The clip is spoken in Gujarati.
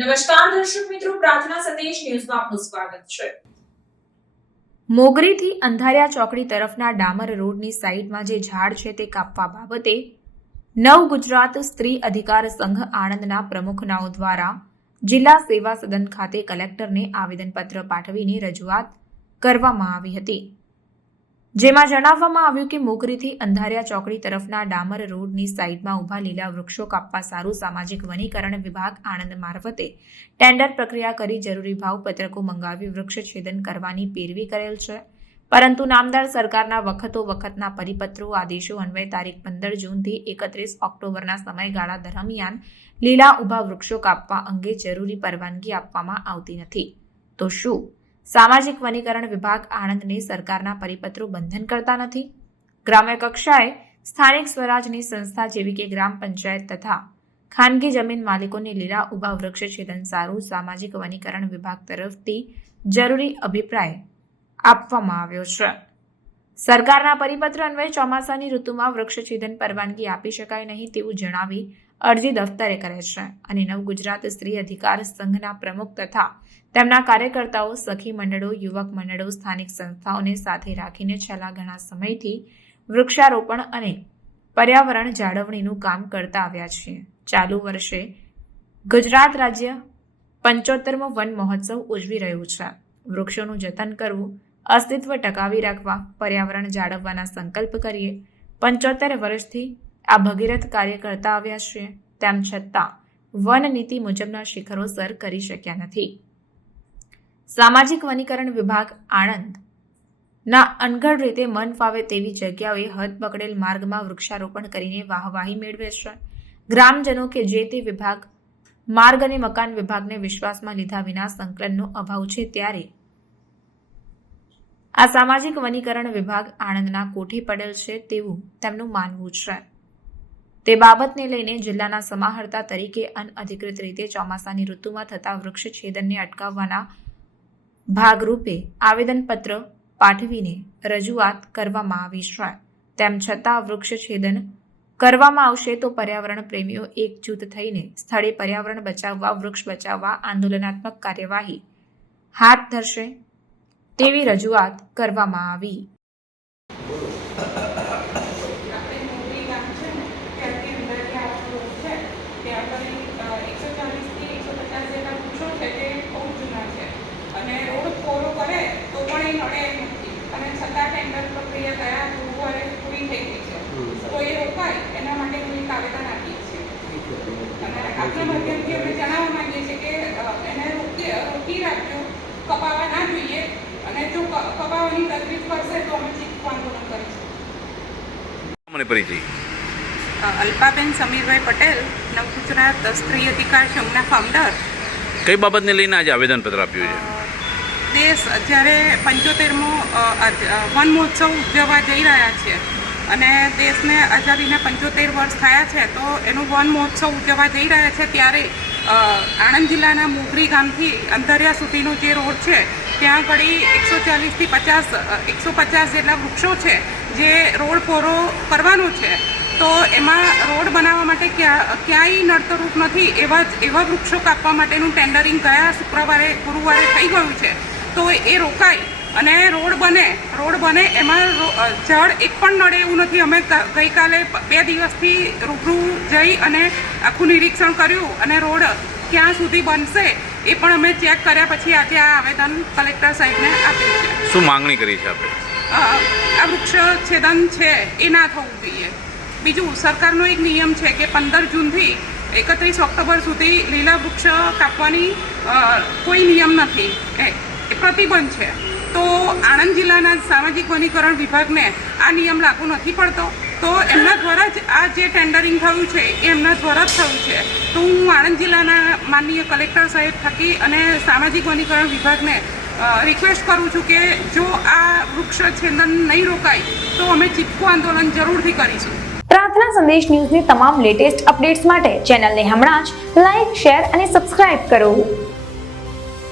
નમસ્કાર દર્શક મિત્રો, પ્રાર્થના સંદેશ ન્યૂઝમાં આપનું સ્વાગત છે। મોગરીથી અંધારિયા ચોકડી તરફના ડામર રોડની સાઈડમાં જે ઝાડ છે તે કાપવા બાબતે નવ ગુજરાત સ્ત્રી અધિકાર સંઘ આણંદના પ્રમુખનાઓ દ્વારા જિલ્લા સેવા સદન ખાતે કલેક્ટરને આવેદનપત્ર પાઠવીને રજૂઆત કરવામાં આવી હતી, જેમાં જણાવવામાં આવ્યું કે મોગરીથી અંધારિયા ચોકડી તરફના ડામર રોડની સાઈડમાં ઊભા લીલા વૃક્ષો કાપવા સારું સામાજિક વનીકરણ વિભાગ આણંદ મારફતે ટેન્ડર પ્રક્રિયા કરી જરૂરી ભાવપત્રકો મંગાવી વૃક્ષ છેદન કરવાની પેરવી કરેલ છે, પરંતુ નામદાર સરકારના વખતના પરિપત્રો આદેશો અન્વયે તારીખ 15 જૂનથી 31 ઓક્ટોબરના સમયગાળા દરમિયાન લીલા ઊભા વૃક્ષો કાપવા અંગે જરૂરી પરવાનગી આપવામાં આવતી નથી। તો શું સામાજિક વનીકરણ વિભાગ આણંદને સરકારના પરિપત્રો બંધન કરતા નથી? ગ્રામ્ય કક્ષાએ સ્થાનિક સ્વરાજની સંસ્થા જેવી કે ગ્રામ પંચાયત તથા ખાનગી જમીન માલિકોને લીલા ઊભા વૃક્ષ છેદન સારું સામાજિક વનીકરણ વિભાગ તરફથી જરૂરી અભિપ્રાય આપવામાં આવ્યો છે। સરકારના પરિપત્ર અન્વયે ચોમાસાની ઋતુમાં વૃક્ષ છેદન પરવાનગી આપી શકાય નહીં તેવું જણાવી અરજી દફતરે કરે છે અને નવ ગુજરાત સ્ત્રી અધિકાર સંઘના પ્રમુખ તથા તેમના કાર્યકર્તાઓ, સખી મંડળો, યુવક મંડળો, સ્થાનિક સંસ્થાઓને સાથે રાખીને છેલ્લા ઘણા સમયથી વૃક્ષારોપણ અને પર્યાવરણ જાળવણીનું કામ કરતા આવ્યા છીએ। ચાલુ વર્ષે ગુજરાત રાજ્ય 75મો વન મહોત્સવ ઉજવી રહ્યું છે। વૃક્ષોનું જતન કરવું, અસ્તિત્વ ટકાવી રાખવા, પર્યાવરણ જાળવવાના સંકલ્પ કરીએ। 75 વર્ષથી આ ભગીરથ કાર્ય કરતા આવ્યા છીએ, તેમ છતાં વન નીતિ મુજબના શિખરો સર કરી શક્યા નથી। સામાજિક વનીકરણ વિભાગ આણંદ ના અનગઢ રીતે મન ફાવે તેવી જગ્યાઓએ હદ પકડેલ માર્ગમાં વૃક્ષારોપણ કરીને વાહવાહી મેળવે છે। ગ્રામજનો કે જે તે વિભાગ માર્ગ અને મકાન વિભાગને વિશ્વાસમાં લીધા વિના સંકલનનો અભાવ છે, ત્યારે આ સામાજિક વનીકરણ વિભાગ આણંદના કોઠે પડેલ છે તેવું તેમનું માનવું છે। તે બાબતને લઈને જિલ્લાના સમાહર્તા તરીકે અનઅધિકૃત રીતે ચોમાસાની ઋતુમાં થતા વૃક્ષ છેદનને અટકાવવાના ભાગરૂપે આવેદનપત્ર પાઠવીને રજૂઆત કરવામાં આવી છે। તેમ છતાં વૃક્ષ છેદન કરવામાં આવશે તો પર્યાવરણ પ્રેમીઓ એકજૂથ થઈને સ્થળે પર્યાવરણ બચાવવા, વૃક્ષ બચાવવા આંદોલનાત્મક કાર્યવાહી હાથ ધરશે તેવી રજૂઆત કરવામાં આવી। ટેન્ડર પ્રક્રિયા ગયા ગુરુવારે પૂરી થઈ ગઈ છે, તો એ રોકાય એના માટે કોઈ આવેદન આપીએ છીએ અને આપણા માધ્યમથી અમે જણાવવા માંગીએ છીએ કે એને રોકી રાખજો, કપાવા ના જોઈએ અને જો કપાવાની તકલીફ પડશે તો અમે ચીખું આંદોલન કરીશું। મને પરિચય અલ્પાબેન સમીરભાઈ પટેલ, નવ ગુજરાત સ્ત્રી અધિકાર સંઘના ફાઉન્ડર। કઈ બાબતને લઈને આજે આવેદનપત્ર આપ્યું છે? દેશ જ્યારે 75મો વન મહોત્સવ ઉજવવા જઈ રહ્યા છે અને દેશને આઝાદીના 75 વર્ષ થયા છે, તો એનું વન મહોત્સવ ઉજવવા જઈ રહ્યા છે, ત્યારે આણંદ જિલ્લાના મોગરી ગામથી અંધારિયા સુધીનો જે રોડ છે ત્યાં આગળ 140થી 150 જેટલા વૃક્ષો છે જે રોડ પહોળો કરવાનો છે, તો એમાં રોડ બનાવવા માટે ક્યાંય નડતરરૂપ નથી એવા વૃક્ષો કાપવા માટેનું ટેન્ડરિંગ ગયા ગુરુવારે થઈ ગયું છે, તો એ રોકાય અને રોડ બને એમાં ઝાડ એક પણ નડે એવું નથી। અમે ગઈકાલે 2 દિવસથી રૂબરૂ જઈ અને આખું નિરીક્ષણ કર્યું અને રોડ ક્યાં સુધી બનશે એ પણ અમે ચેક કર્યા પછી આજે આ આવેદન કલેક્ટર સાહેબને આપ્યું છે। શું માંગણી કરી છે આપણે? આ વૃક્ષ છેદન છે એ ના થવું જોઈએ। બીજું, સરકારનો એક નિયમ છે કે 15 જૂનથી 31 ઓક્ટોબર સુધી લીલા વૃક્ષ કાપવાની કોઈ નિયમ નથી, એ પ્રતિબંધ છે, તો આણંદ જિલ્લાના સામાજિક વનીકરણ વિભાગને આ નિયમ લાગુ નથી પડતો, તો એમના દ્વારા જ આ જે ટેન્ડરિંગ થયું છે એ એમના દ્વારા જ થયું છે। તો હું આણંદ જિલ્લાના માનનીય કલેક્ટર સાહેબ થકી અને સામાજિક વનીકરણ વિભાગને રિક્વેસ્ટ કરું છું કે જો આ વૃક્ષ છેદન નહીં રોકાય તો અમે ચીખું આંદોલન જરૂરથી કરીશું। પ્રાર્થના સંદેશ ન્યૂઝની તમામ લેટેસ્ટ અપડેટ્સ માટે ચેનલને હમણાં જ લાઈક, શેર અને સબસ્ક્રાઇબ કરો।